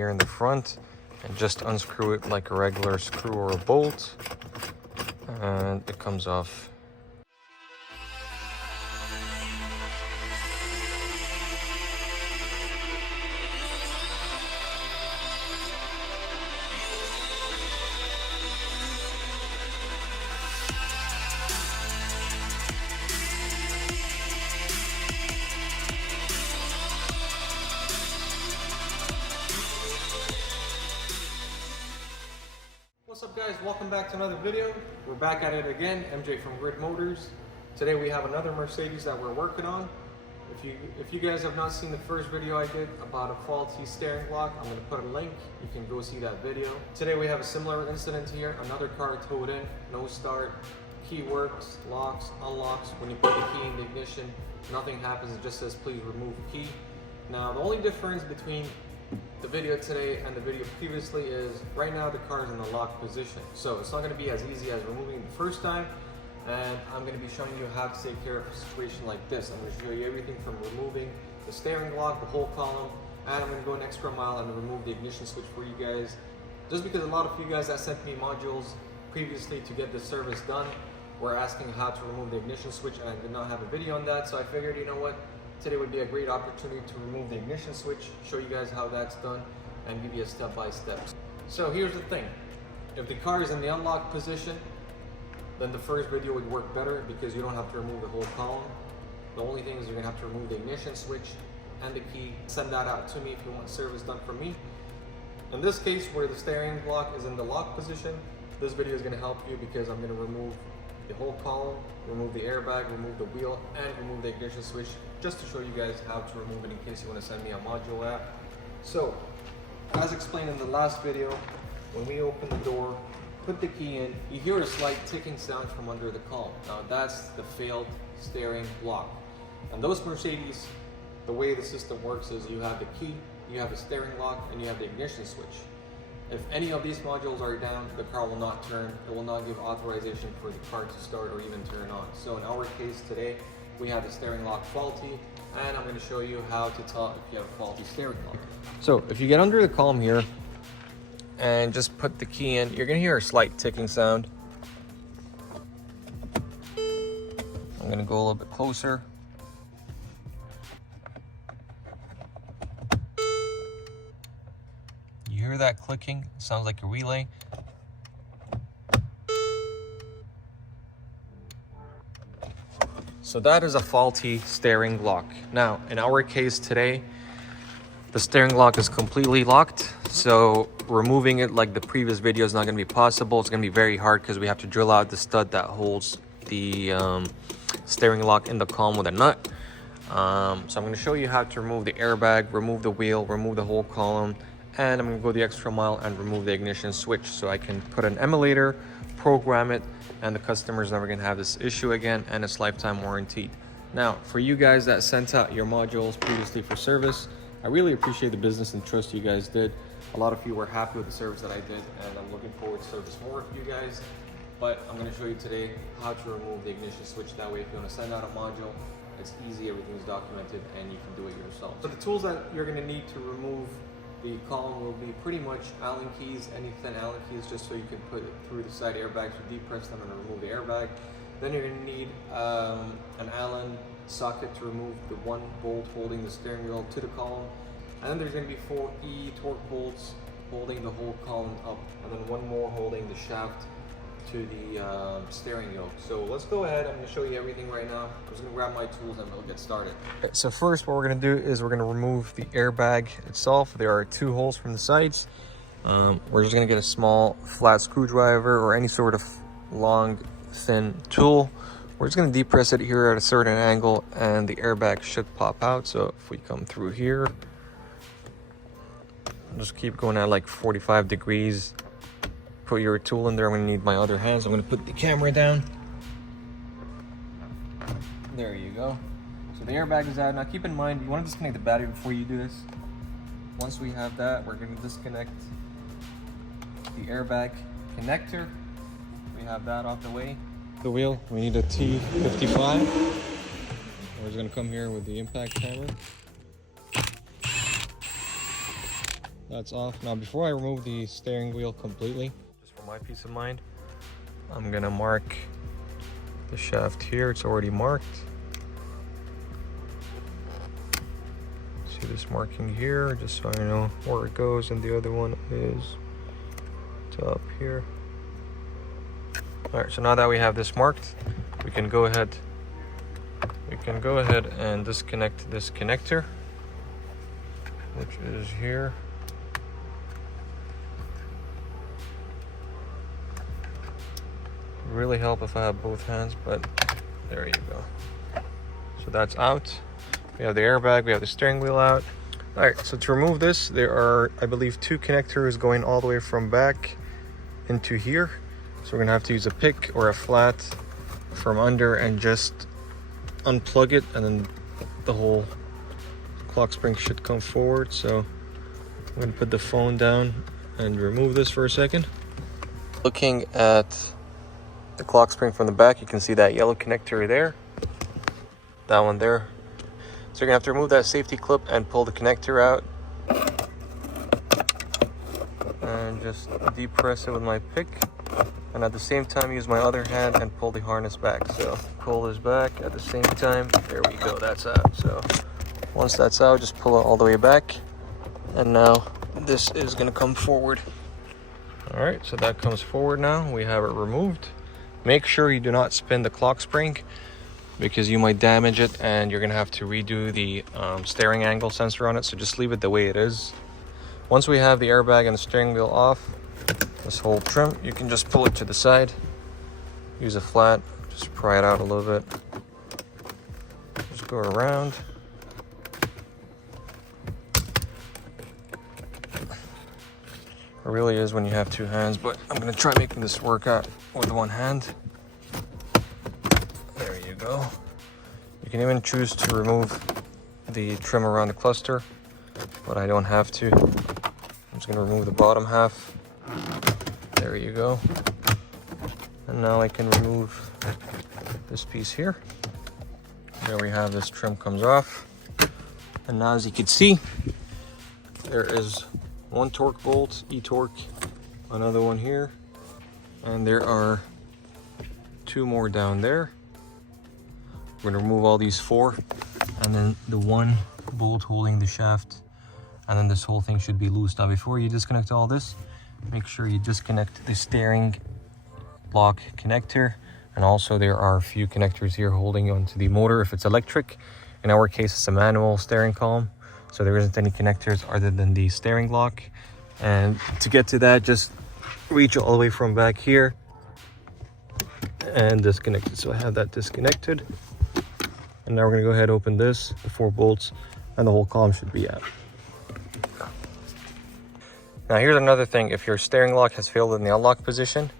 here in the front and just unscrew it like a regular screw or a bolt, and it comes off. What's up guys, welcome back to another video. We're back at it again, MJ from Grid Motors. Today we have another Mercedes that we're working on. If you guys have not seen the first video I did about a faulty steering block, I'm going to put a link. You can go see that video. Today we have a similar incident here. Another car towed in, no start, key works, locks, unlocks. When you put the key in the ignition, nothing happens. It just says please remove key. Now the only difference between the video today and the video previously is right now the car is in the lock position, so it's not going to be as easy as removing it the first time, and I'm going to be showing you how to take care of a situation like this. I'm going to show you everything from removing the steering block, the whole column, and I'm going to go an extra mile and remove the ignition switch for you guys, just because a lot of you guys that sent me modules previously to get the service done were asking how to remove the ignition switch, and I did not have a video on that, so I figured, you know what, today would be a great opportunity to remove the ignition switch, show you guys how that's done, and give you a step-by-step. So here's the thing. If the car is in the unlocked position, then the first video would work better because you don't have to remove the whole column. The only thing is you're going to have to remove the ignition switch and the key. Send that out to me if you want service done from me. In this case, where the steering block is in the lock position, this video is going to help you because I'm going to remove the whole column, remove the airbag, remove the wheel, and remove the ignition switch, just to show you guys how to remove it in case you want to send me a module app. So, as explained in the last video, when we open the door, put the key in, you hear a slight ticking sound from under the column. Now that's the failed steering block. And those Mercedes, the way the system works is you have the key, you have the steering lock, and you have the ignition switch. If any of these modules are down, the car will not turn. It will not give authorization for the car to start or even turn on. So in our case today, we have the steering lock faulty, and I'm going to show you how to tell if you have a faulty steering lock. So if you get under the column here and just put the key in, you're going to hear a slight ticking sound. I'm going to go a little bit closer. You hear that clicking? It sounds like a relay. So that is a faulty steering lock. Now, in our case today, the steering lock is completely locked. So removing it like the previous video is not going to be possible. It's going to be very hard because we have to drill out the stud that holds the steering lock in the column with a nut. So I'm going to show you how to remove the airbag, remove the wheel, remove the whole column, and I'm going to go the extra mile and remove the ignition switch so I can put an emulator, program it, and the customer's never going to have this issue again, and it's lifetime warranted. Now, for you guys that sent out your modules previously for service, I really appreciate the business and trust you guys did. A lot of you were happy with the service that I did, and I'm looking forward to service more of you guys. But I'm going to show you today how to remove the ignition switch. That way, if you want to send out a module, it's easy, everything is documented, and you can do it yourself. So the tools that you're going to need to remove the column will be pretty much Allen keys, any thin Allen keys, just so you can put it through the side airbags, to depress them and remove the airbag. Then you're going to need an Allen socket to remove the one bolt holding the steering wheel to the column. And then there's going to be 4 E torque bolts holding the whole column up, and then one more holding the shaft to the steering yoke. So let's go ahead. I'm going to show you everything right now. I'm just going to grab my tools and we'll get started. Okay, so first what we're going to do is we're going to remove the airbag itself. There are 2 holes from the sides. We're just going to get a small flat screwdriver or any sort of long thin tool. We're just going to depress it here at a certain angle and the airbag should pop out. So if we come through here, just keep going at like 45 degrees. Put your tool in there. I'm going to need my other hand, so I'm going to put the camera down. There you go. So the airbag is out. Now keep in mind, you want to disconnect the battery before you do this. Once we have that, we're going to disconnect the airbag connector. We have that off the way. The wheel, we need a T55. We're just going to come here with the impact camera. that's off. Now before I remove the steering wheel completely, just for my peace of mind, I'm gonna mark the shaft here. It's already marked. See this marking here, just so I know where it goes, and the other one is to up here. All right, so now that we have this marked, we can go ahead and disconnect this connector, which is here. Really help if I have both hands, but there you go. So that's out. We have the airbag, we have the steering wheel out. All right, so to remove this, there are, I believe, 2 connectors going all the way from back into here. So we're gonna have to use a pick or a flat from under and just unplug it, and then the whole clock spring should come forward. So I'm gonna put the phone down and remove this for a second. Looking at the clock spring from the back, you can see that yellow connector there, that one there. So you're gonna have to remove that safety clip and pull the connector out, and just depress it with my pick, and at the same time use my other hand and pull the harness back. So pull this back at the same time. There we go, that's out. So once that's out, just pull it all the way back, and now this is gonna come forward. All right, so that comes forward now. We have it removed. Make sure you do not spin the clock spring, because you might damage it and you're gonna have to redo the steering angle sensor on it. So just leave it the way it is. Once we have the airbag and the steering wheel off, this whole trim, you can just pull it to the side, use a flat, just pry it out a little bit, just go around. It really is when you have 2 hands, but I'm gonna try making this work out with 1 hand. There you go. You can even choose to remove the trim around the cluster, but I don't have to. I'm just gonna remove the bottom half. There you go. And now I can remove this piece here. There we have, this trim comes off. And now, as you can see, there is 1 torque bolt, E-torque, another one here, and there are 2 more down there. We're gonna remove all these 4, and then the 1 bolt holding the shaft, and then this whole thing should be loose. Now before you disconnect all this, make sure you disconnect the steering block connector, and also there are a few connectors here holding onto the motor if it's electric. In our case, it's a manual steering column, so there isn't any connectors other than the steering block. And to get to that, just reach all the way from back here and disconnect it. So I have that disconnected. And now we're gonna go ahead and open this, the 4 bolts, and the whole column should be out. Now here's another thing. If your steering lock has failed in the unlock position,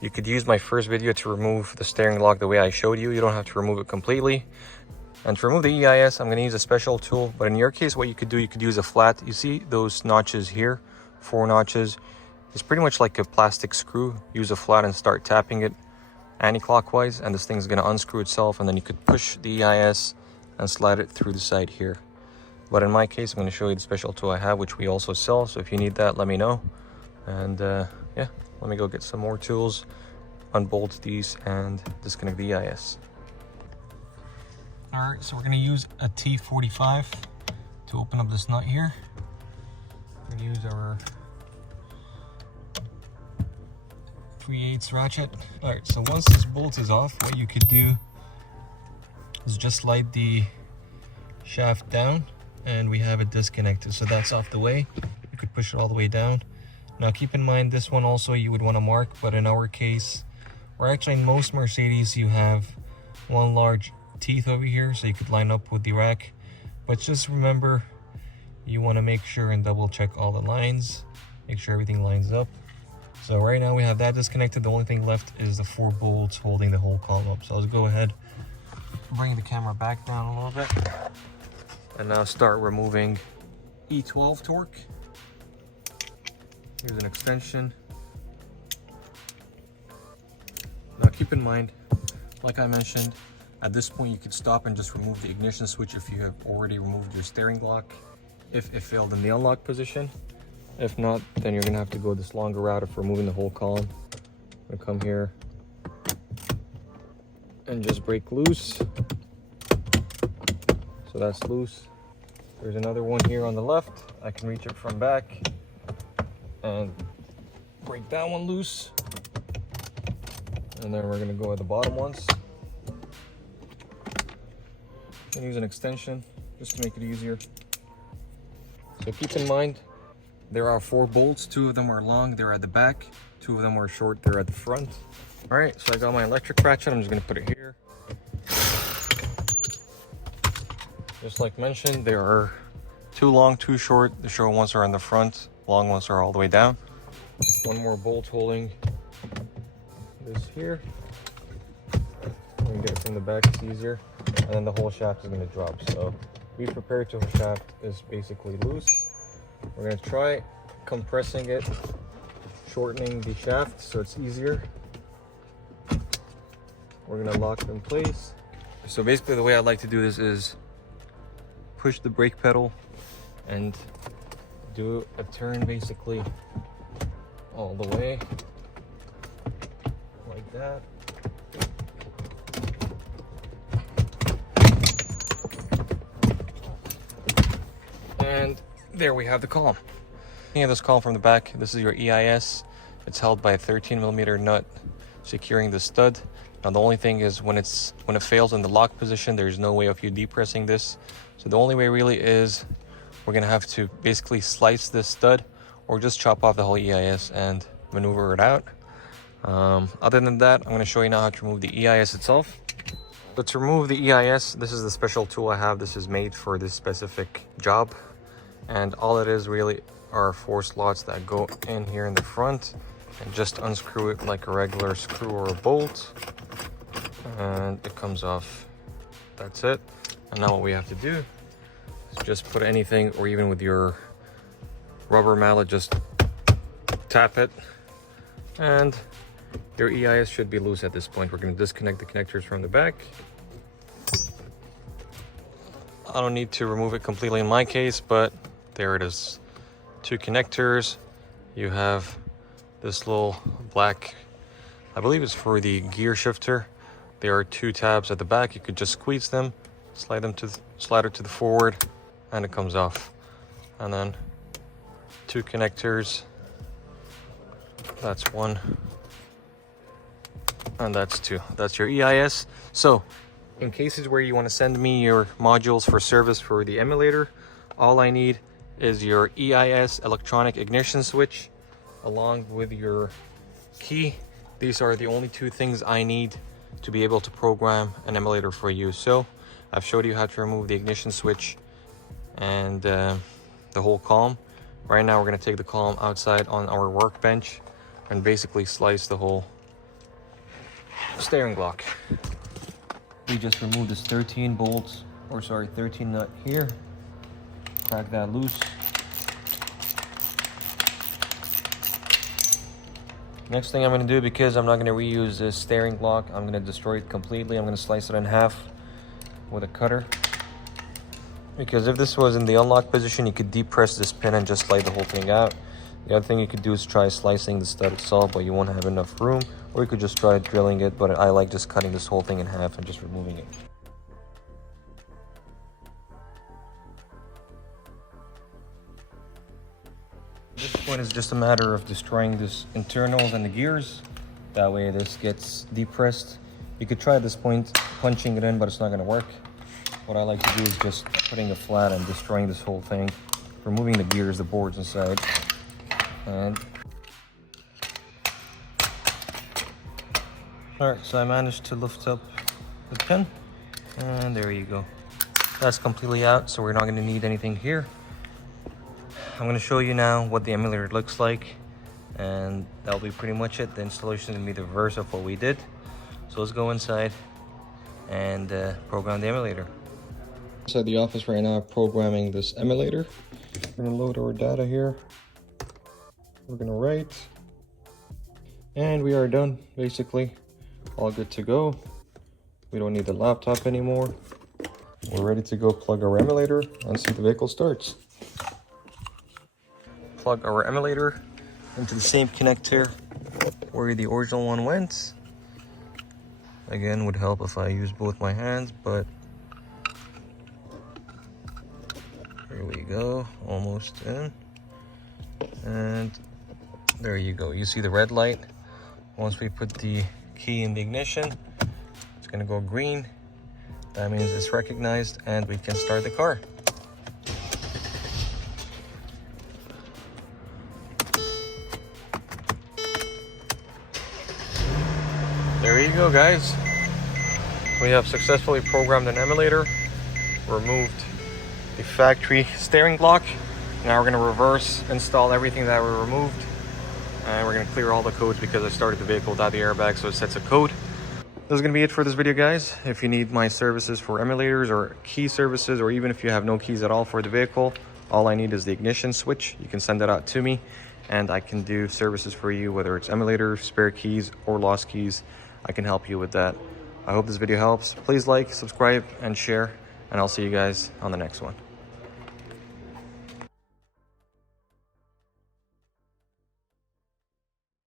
you could use my first video to remove the steering lock the way I showed you. You don't have to remove it completely. And to remove the EIS, I'm going to use a special tool. But in your case, what you could do, you could use a flat. You see those notches here, 4 notches. It's pretty much like a plastic screw. Use a flat and start tapping it anti-clockwise, and this thing's going to unscrew itself, and then you could push the EIS and slide it through the side here. But in my case, I'm going to show you the special tool I have, which we also sell. So if you need that, let me know. And yeah, let me go get some more tools, unbolt these, and disconnect the EIS. All right, so we're going to use a T45 to open up this nut here. We're going to use our 3/8 ratchet. All right, so once this bolt is off, what you could do is just slide the shaft down, and we have it disconnected. So that's off the way. You could push it all the way down. Now keep in mind, this one also you would want to mark, but in our case, or actually in most Mercedes, you have 1 large teeth over here, so you could line up with the rack. But just remember, you want to make sure and double check all the lines, make sure everything lines up. So right now we have that disconnected. The only thing left is the 4 bolts holding the whole column up. So I'll go ahead, bring the camera back down a little bit, and now start removing E12 torque. Here's an extension. Now keep in mind, like I mentioned, at this point you could stop and just remove the ignition switch if you have already removed your steering block, if it failed in the unlock position. If not, then you're gonna have to go this longer route of removing the whole column. I'm gonna come here and just break loose. So that's loose. There's another one here on the left. I can reach it from back and break that one loose. And then we're gonna go at the bottom ones. And use an extension just to make it easier. So keep in mind, there are 4 bolts. 2 of them are long, they're at the back. 2 of them are short, they're at the front. All right, so I got my electric ratchet. I'm just gonna put it here. Just like mentioned, there are 2 long, 2 short. The short ones are in the front, long ones are all the way down. 1 more bolt holding this here. You can get it from the back, it's easier. And then the whole shaft is gonna drop. So be prepared to the shaft is basically loose. We're gonna try compressing it, shortening the shaft so it's easier. We're gonna lock it in place. So basically the way I like to do this is push the brake pedal and do a turn basically all the way like that. And there we have the column. Looking at this column from the back, this is your EIS. It's held by a 13mm nut securing the stud. Now the only thing is when it fails in the lock position, there's no way of you depressing this. So the only way really is we're gonna have to basically slice this stud or just chop off the whole EIS and maneuver it out. Other than that, I'm gonna show you now how to remove the EIS itself. So to remove the EIS, this is the special tool I have. This is made for this specific job. And all it is really are 4 slots that go in here in the front, and just unscrew it like a regular screw or a bolt, and it comes off. That's it. And now what we have to do is just put anything, or even with your rubber mallet, just tap it, and your EIS should be loose at this point. We're going to disconnect the connectors from the back. I don't need to remove it completely in my case, but there it is. 2 connectors. You have this little black, I believe it's for the gear shifter. There are 2 tabs at the back. You could just squeeze them, slide it to the forward, and it comes off. And then 2 connectors. That's 1. And that's 2. That's your EIS. So in cases where you want to send me your modules for service for the emulator, all I need is your EIS electronic ignition switch along with your key. These are the only 2 things I need to be able to program an emulator for you. So I've showed you how to remove the ignition switch and the whole column. Right now we're going to take the column outside on our workbench and basically slice the whole steering block. We just remove this 13 nut here. Crack that loose. Next thing I'm going to do, because I'm not going to reuse this steering block, I'm going to destroy it completely. I'm going to slice it in half with a cutter. Because if this was in the unlock position, you could depress this pin and just slide the whole thing out. The other thing you could do is try slicing the stud itself, but you won't have enough room. Or you could just try drilling it, but I like just cutting this whole thing in half and just removing it. At this point, it's just a matter of destroying this internals and the gears. That way this gets depressed. You could try at this point punching it in, but it's not going to work. What I like to do is just putting it flat and destroying this whole thing, removing the gears, the boards inside. And alright, so I managed to lift up the pin, and there you go. That's completely out, so we're not going to need anything here. I'm going to show you now what the emulator looks like, and that'll be pretty much it. The installation is going to be the reverse of what we did. So let's go inside and program the emulator. Inside the office right now, programming this emulator. We're going to load our data here. We're going to write, and we are done. Basically all good to go. We don't need the laptop anymore. We're ready to go plug our emulator and see the vehicle starts. plug our emulator into the same connector where the original one went. Again, would help if I use both my hands, but here we go, almost in. And there you go. You see the red light. Once we put the key in the ignition, it's gonna go green. That means it's recognized and we can start the car. There you go, guys. We have successfully programmed an emulator, removed the factory steering block. Now we're going to reverse install everything that we removed, and we're going to clear all the codes because I started the vehicle without the airbag, so it sets a code. This is going to be it for this video, guys. If you need my services for emulators or key services, or even if you have no keys at all for the vehicle, all I need is the ignition switch. You can send that out to me and I can do services for you, whether it's emulators, spare keys, or lost keys. I can help you with that. I hope this video helps. Please like, subscribe, and share, and I'll see you guys on the next one.